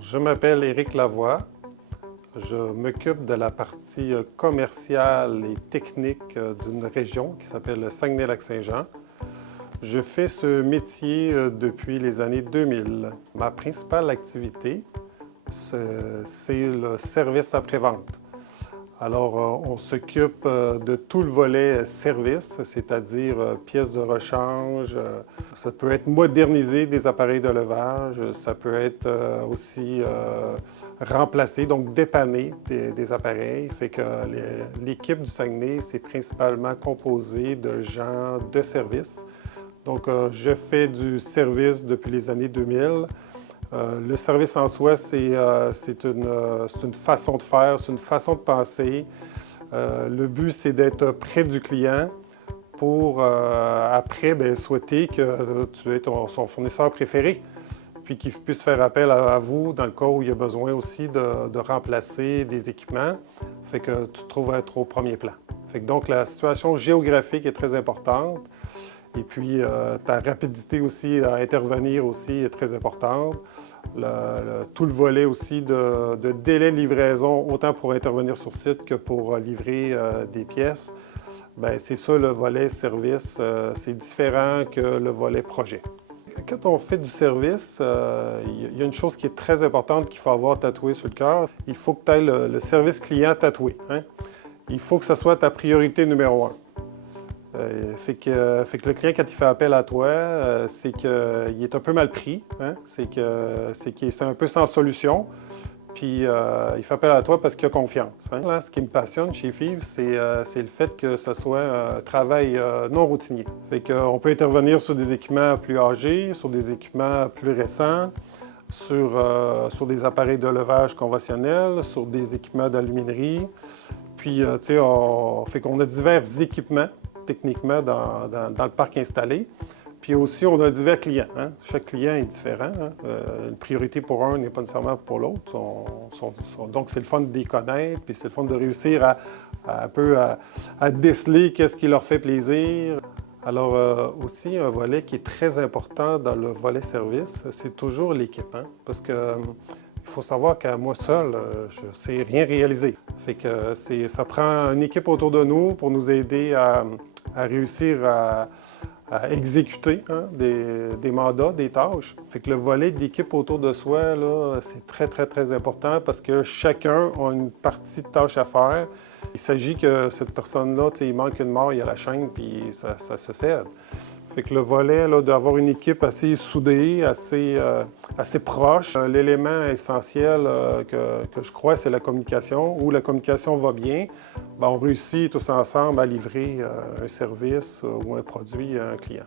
Je m'appelle Éric Lavoie. Je m'occupe de la partie commerciale et technique d'une région qui s'appelle le Saguenay-Lac-Saint-Jean. Je fais ce métier depuis les années 2000. Ma principale activité, c'est le service après-vente. Alors, on s'occupe de tout le volet service, c'est-à-dire pièces de rechange. Ça peut être moderniser des appareils de levage, ça peut être aussi remplacer, donc dépanner des appareils. Fait que l'équipe du Saguenay, c'est principalement composé de gens de service. Donc, je fais du service depuis les années 2000. Le service en soi, c'est une façon de faire, c'est une façon de penser. Le but, c'est d'être près du client pour après souhaiter que tu es son fournisseur préféré, puis qu'il puisse faire appel à vous dans le cas où il y a besoin aussi de remplacer des équipements, fait que tu te trouves à être au premier plan. Fait que donc, la situation géographique est très importante. Et puis, ta rapidité aussi à intervenir aussi est très importante. Tout le volet aussi de délai de livraison, autant pour intervenir sur site que pour livrer des pièces, c'est ça le volet service. C'est différent que le volet projet. Quand on fait du service, il y a une chose qui est très importante qu'il faut avoir tatoué sur le cœur. Il faut que tu aies le service client tatoué. Hein? Il faut que ce soit ta priorité numéro un. Fait que le client, quand il fait appel à toi, c'est qu'il est un peu mal pris, hein? C'est un peu sans solution, puis il fait appel à toi parce qu'il a confiance. Hein? Là, ce qui me passionne chez FIV, c'est le fait que ce soit un travail non routinier. Fait qu'on peut intervenir sur des équipements plus âgés, sur des équipements plus récents, sur des appareils de levage conventionnels, sur des équipements d'aluminerie. Puis, fait qu'on a divers équipements techniquement dans le parc installé. Puis aussi, on a divers clients. Hein? Chaque client est différent. Hein? Une priorité pour un n'est pas nécessairement pour l'autre. Donc, c'est le fun de les connaître, puis c'est le fun de réussir à déceler qu'est-ce qui leur fait plaisir. Alors, aussi, un volet qui est très important dans le volet service, c'est toujours l'équipe. Hein? Parce que il faut savoir qu'à moi seul, je ne sais rien réaliser. Fait que ça prend une équipe autour de nous pour nous aider à réussir à exécuter des mandats, des tâches. Fait que le volet d'équipe autour de soi, là, c'est très, très, très important parce que chacun a une partie de tâche à faire. Il s'agit que cette personne-là, il manque une mort, il y a la chaîne, puis ça se cède. Fait que le volet d'avoir une équipe assez soudée, assez proche, l'élément essentiel que je crois, c'est la communication. Où la communication va bien, on réussit tous ensemble à livrer un service ou un produit à un client.